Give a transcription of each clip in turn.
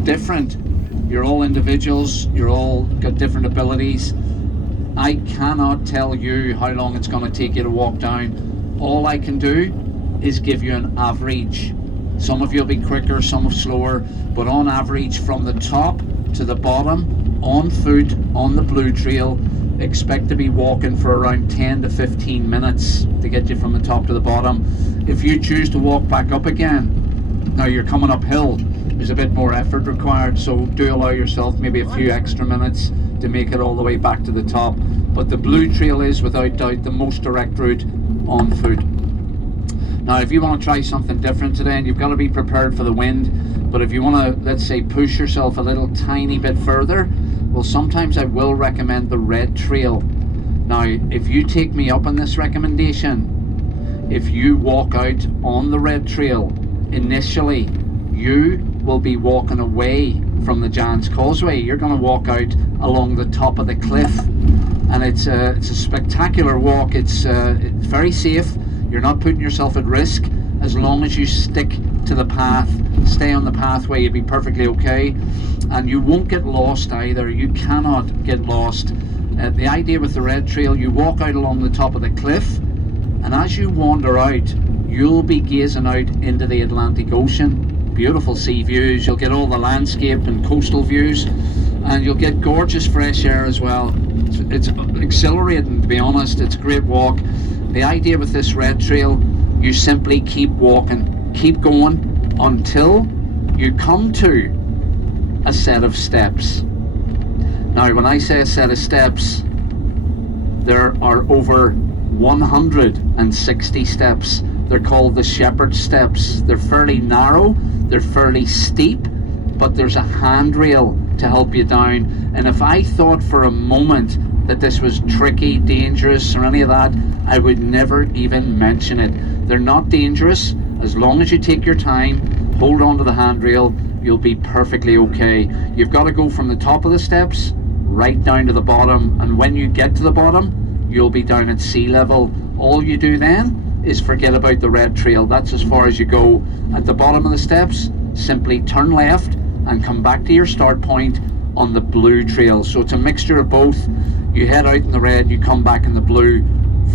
different. You're all individuals, you're all got different abilities. I cannot tell you how long it's going to take you to walk down. All I can do is give you an average. Some of you will be quicker, some are slower, but on average, from the top to the bottom, on foot, on the blue trail, expect to be walking for around 10 to 15 minutes to get you from the top to the bottom. If you choose to walk back up again, now you're coming uphill, there's a bit more effort required, so do allow yourself maybe a few extra minutes to make it all the way back to the top. But the blue trail is without doubt the most direct route on foot. Now if you want to try something different today, and you've got to be prepared for the wind, but if you want to, let's say, push yourself a little tiny bit further, well, sometimes I will recommend the red trail. Now if you take me up on this recommendation, if you walk out on the red trail, initially you will be walking away from the Giant's Causeway. You're going to walk out along the top of the cliff, and it's a spectacular walk. It's very safe. You're not putting yourself at risk. As long as you stick to the path, stay on the pathway, you'll be perfectly okay, and you won't get lost either. You cannot get lost. The idea with the red trail, you walk out along the top of the cliff, and as you wander out, you'll be gazing out into the Atlantic Ocean. Beautiful sea views, you'll get all the landscape and coastal views, and you'll get gorgeous fresh air as well. It's exhilarating, to be honest. It's a great walk. The idea with this red trail, you simply keep walking, keep going until you come to a set of steps. Now when I say a set of steps, there are over 160 steps. They're called the Shepherd Steps. They're fairly narrow, they're fairly steep, but there's a handrail to help you down. And if I thought for a moment that this was tricky, dangerous, or any of that, I would never even mention it. They're not dangerous. As long as you take your time, hold on to the handrail, you'll be perfectly okay. You've got to go from the top of the steps right down to the bottom, and when you get to the bottom, you'll be down at sea level. All you do then is forget about the red trail. That's as far as you go. At the bottom of the steps, simply turn left and come back to your start point on the blue trail. So it's a mixture of both. You head out in the red, you come back in the blue.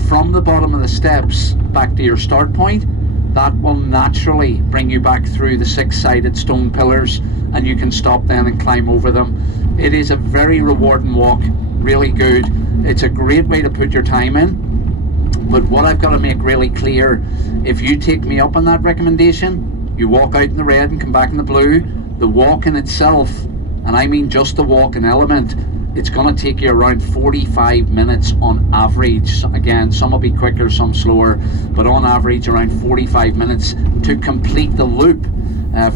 From the bottom of the steps back to your start point, that will naturally bring you back through the six-sided stone pillars, and you can stop then and climb over them. It is a very rewarding walk, really good. It's a great way to put your time in. But what I've got to make really clear, if you take me up on that recommendation, you walk out in the red and come back in the blue, the walk in itself, and I mean just the walking element, it's going to take you around 45 minutes on average. Again, some will be quicker, some slower, but on average around 45 minutes to complete the loop.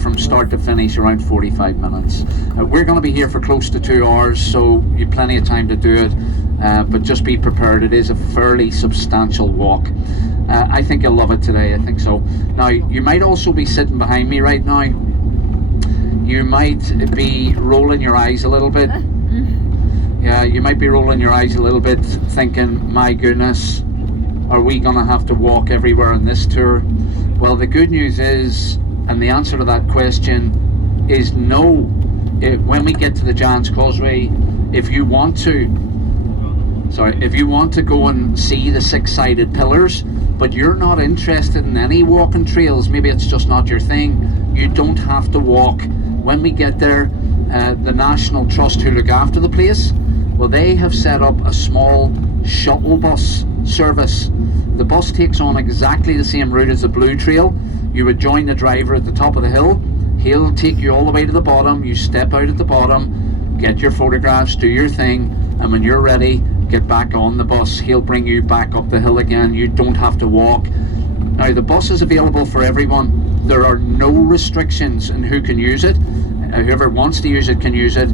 From start to finish, around 45 minutes. We're going to be here for close to 2 hours, so you've plenty of time to do it, but just be prepared. It is a fairly substantial walk. I think you'll love it today, I think so. Now, you might also be sitting behind me right now. You might be rolling your eyes a little bit. Yeah, you might be rolling your eyes a little bit, thinking, my goodness, are we going to have to walk everywhere on this tour? Well, the good news is, and the answer to that question is no. When we get to the Giant's Causeway, if you want to go and see the six-sided pillars, but you're not interested in any walking trails, maybe it's just not your thing, you don't have to walk. When we get there, the National Trust who look after the place, well, they have set up a small shuttle bus service. The bus takes on exactly the same route as the blue trail. You would join the driver at the top of the hill. He'll take you all the way to the bottom. You step out at the bottom, get your photographs, do your thing, and when you're ready, get back on the bus. He'll bring you back up the hill again. You don't have to walk. Now, the bus is available for everyone. There are no restrictions in who can use it. Whoever wants to use it can use it,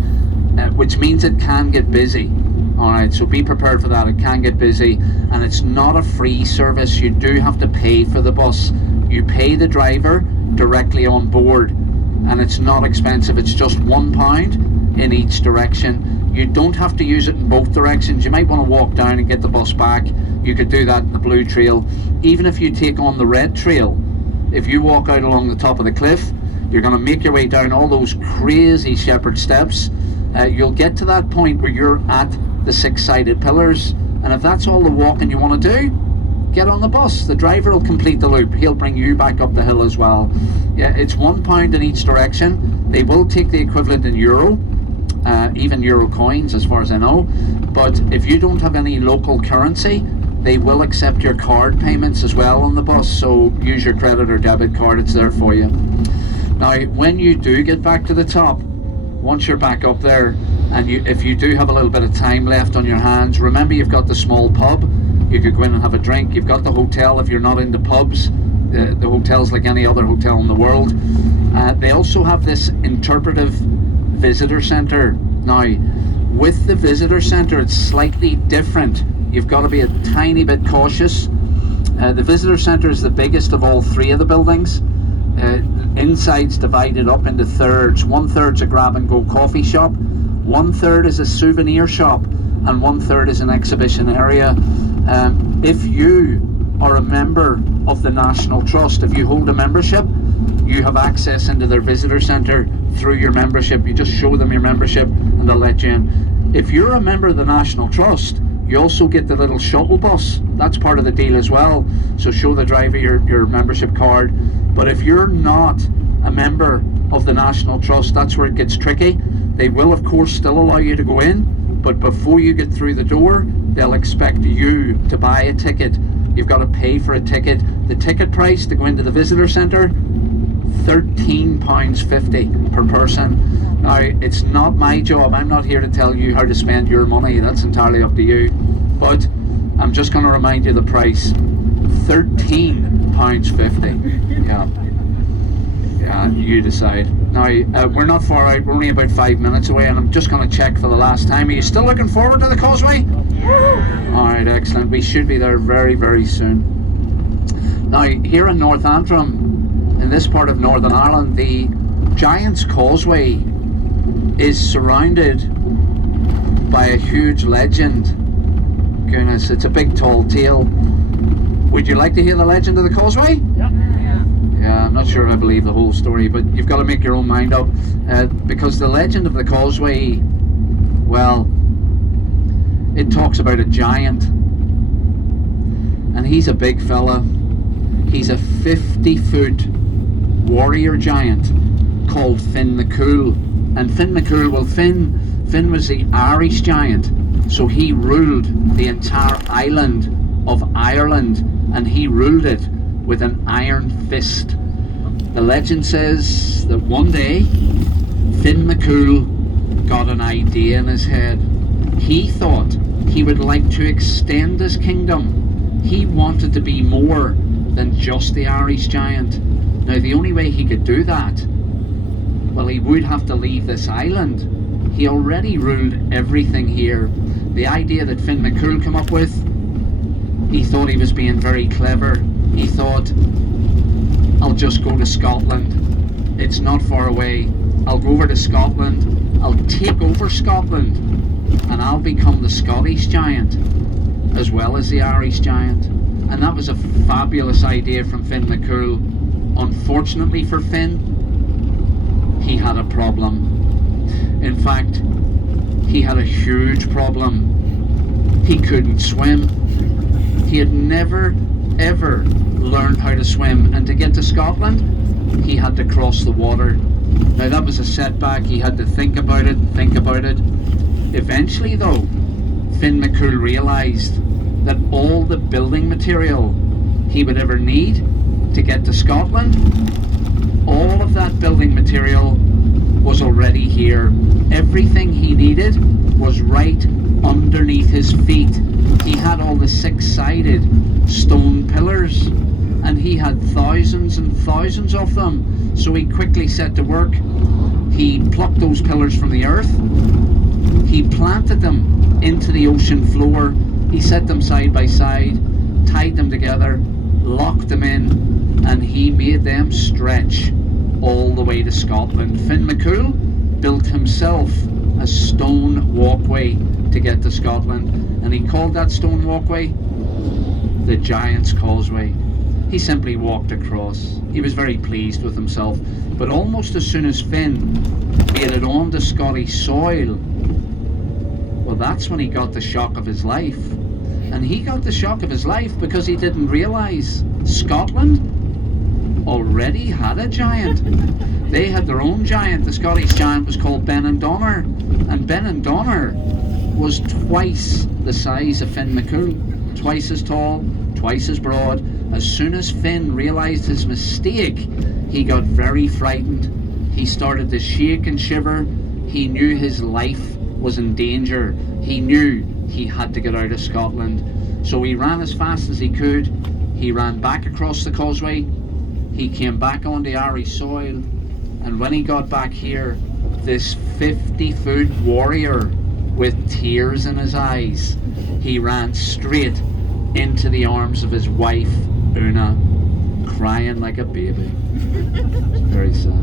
which means it can get busy. Alright, so be prepared for that. It can get busy, and it's not a free service. You do have to pay for the bus. You pay the driver directly on board, and it's not expensive. It's just £1 in each direction. You don't have to use it in both directions. You might want to walk down and get the bus back. You could do that in the blue trail. Even if you take on the red trail, if you walk out along the top of the cliff, You're going to make your way down all those crazy shepherd steps. You'll get to that point where you're at the six-sided pillars, and if that's all the walking you want to do, get on the bus. The driver will complete the loop. He'll bring you back up the hill as well. Yeah, it's £1 in each direction. They will take the equivalent in euro, even euro coins as far as I know, but if you don't have any local currency, they will accept your card payments as well on the bus, so use your credit or debit card, it's there for you. Now when you do get back to the top, once you're back up there, and if you do have a little bit of time left on your hands, remember you've got the small pub. You could go in and have a drink. You've got the hotel if you're not into pubs. The hotel's like any other hotel in the world. They also have this interpretive visitor centre. Now, with the visitor centre, it's slightly different. You've got to be a tiny bit cautious. The visitor centre is the biggest of all three of the buildings. Inside's divided up into thirds. 1/3's a grab-and-go coffee shop, 1/3 is a souvenir shop, and 1/3 is an exhibition area. If you are a member of the National Trust, if you hold a membership, you have access into their visitor centre through your membership. You just show them your membership and they'll let you in. If you're a member of the National Trust, you also get the little shuttle bus. That's part of the deal as well. So show the driver your membership card. But if you're not a member of the National Trust, that's where it gets tricky. They will of course still allow you to go in, but before you get through the door, they'll expect you to buy a ticket. You've got to pay for a ticket. The ticket price to go into the visitor centre, £13.50 per person. Now, it's not my job. I'm not here to tell you how to spend your money. That's entirely up to you. But I'm just going to remind you the price. £13.50. Yeah, you decide. Now, we're not far out. We're only about 5 minutes away, and I'm just going to check for the last time. Are you still looking forward to the Causeway? Alright, excellent. We should be there very, very soon. Now, here in North Antrim, in this part of Northern Ireland, the Giant's Causeway is surrounded by a huge legend. Goodness, it's a big tall tale. Would you like to hear the legend of the Causeway? Yeah, I'm not sure I believe the whole story, but you've got to make your own mind up. Because the legend of the Causeway, well, it talks about a giant. And he's a big fella. He's a 50-foot warrior giant called Finn McCool. And Finn McCool, well, Finn was the Irish giant. So he ruled the entire island of Ireland, and he ruled it with an iron fist. The legend says that one day Finn McCool got an idea in his head. He thought he would like to extend his kingdom. He wanted to be more than just the Irish giant. Now, the only way he could do that, well, he would have to leave this island. He already ruled everything here. The idea that Finn McCool came up with, he thought he was being very clever. He thought, I'll just go to Scotland. It's not far away. I'll go over to Scotland. I'll take over Scotland, and I'll become the Scottish giant as well as the Irish giant. And that was a fabulous idea from Finn McCool. Unfortunately for Finn, he had a problem. In fact, he had a huge problem. He couldn't swim. He had never ever learned how to swim, and to get to Scotland, he had to cross the water. Now, that was a setback. He had to think about it. Eventually though, Finn McCool realised that all the building material he would ever need to get to Scotland, all of that building material was already here. Everything he needed was right underneath his feet. He had all the six-sided stone pillars, and he had thousands and thousands of them. So he quickly set to work. He plucked those pillars from the earth. He planted them into the ocean floor. He set them side by side, tied them together, locked them in, and he made them stretch all the way to Scotland. Finn McCool built himself a stone walkway to get to Scotland, and he called that stone walkway the Giant's Causeway. He simply walked across. He was very pleased with himself. But almost as soon as Finn made it onto Scottish soil, well, that's when he got the shock of his life. And he got the shock of his life because he didn't realise Scotland already had a giant. They had their own giant. The Scottish giant was called Benandonner. And Benandonner was twice the size of Finn McCool. Twice as tall, twice as broad. As soon as Finn realised his mistake, he got very frightened. He started to shake and shiver. He knew his life was in danger. He knew he had to get out of Scotland. So he ran as fast as he could. He ran back across the causeway. He came back onto Irish soil. And when he got back here, this 50-foot warrior with tears in his eyes, he ran straight into the arms of his wife, Una, crying like a baby. It's very sad.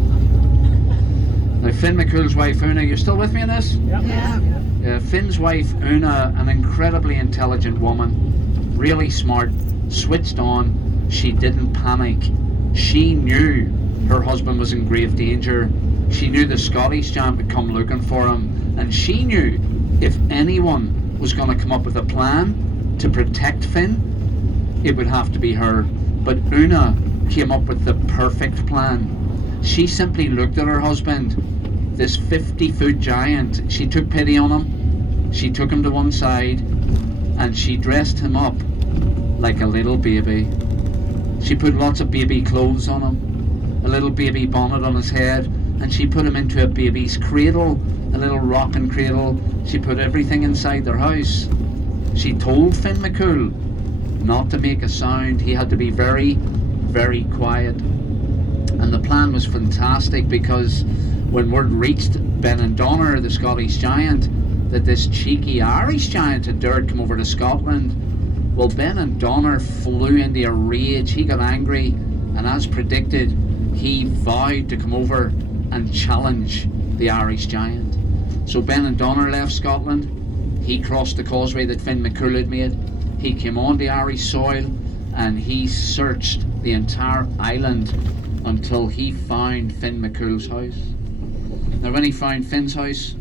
Now, Finn McCool's wife, Una, you're still with me on this? Yep. Yeah. Finn's wife, Una, an incredibly intelligent woman, really smart, switched on. She didn't panic. She knew her husband was in grave danger. She knew the Scottish giant would come looking for him, and she knew if anyone was going to come up with a plan to protect Finn, it would have to be her. But Una came up with the perfect plan. She simply looked at her husband, this 50-foot giant. She took pity on him. She took him to one side and she dressed him up like a little baby. She put lots of baby clothes on him, a little baby bonnet on his head, and she put him into a baby's cradle, a little rocking cradle. She put everything inside their house. She told Finn McCool not to make a sound. He had to be very, very quiet. And the plan was fantastic, because when word reached Benandonner, the Scottish giant, that this cheeky Irish giant had dared come over to Scotland, well, Benandonner flew into a rage. He got angry, and as predicted, he vowed to come over and challenge the Irish giant. So Benandonner left Scotland. He crossed the causeway that Finn McCool had made. He came on the Irish soil, and he searched the entire island until he found Finn McCool's house. Now, when he found Finn's house,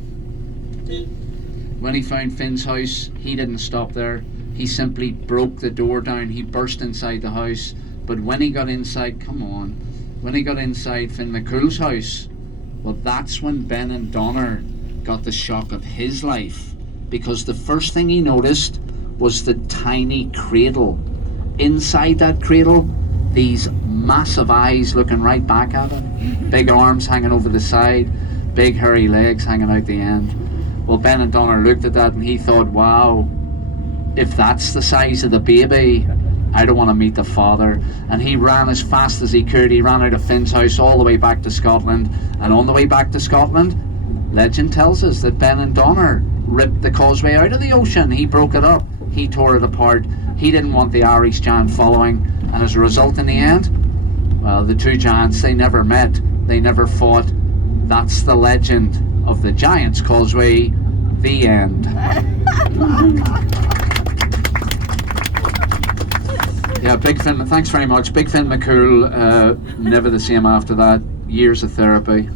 he didn't stop there. He simply broke the door down. He burst inside the house. But when he got inside, when he got inside Finn McCool's house, well, that's when Benandonner got the shock of his life, because the first thing he noticed was the tiny cradle. Inside that cradle, these massive eyes looking right back at him, big arms hanging over the side, big hairy legs hanging out the end. Well, Benandonner looked at that and he thought, wow, if that's the size of the baby, I don't want to meet the father. And he ran as fast as he could. He ran out of Finn's house all the way back to Scotland. And on the way back to Scotland, legend tells us that Benandonner ripped the causeway out of the ocean. He broke it up. He tore it apart. He didn't want the Irish giant following. And as a result, in the end, well, the two giants, they never met. They never fought. That's the legend of the Giant's Causeway. The end. Yeah, Big Finn, thanks very much. Big Finn McCool, never the same after that. Years of therapy.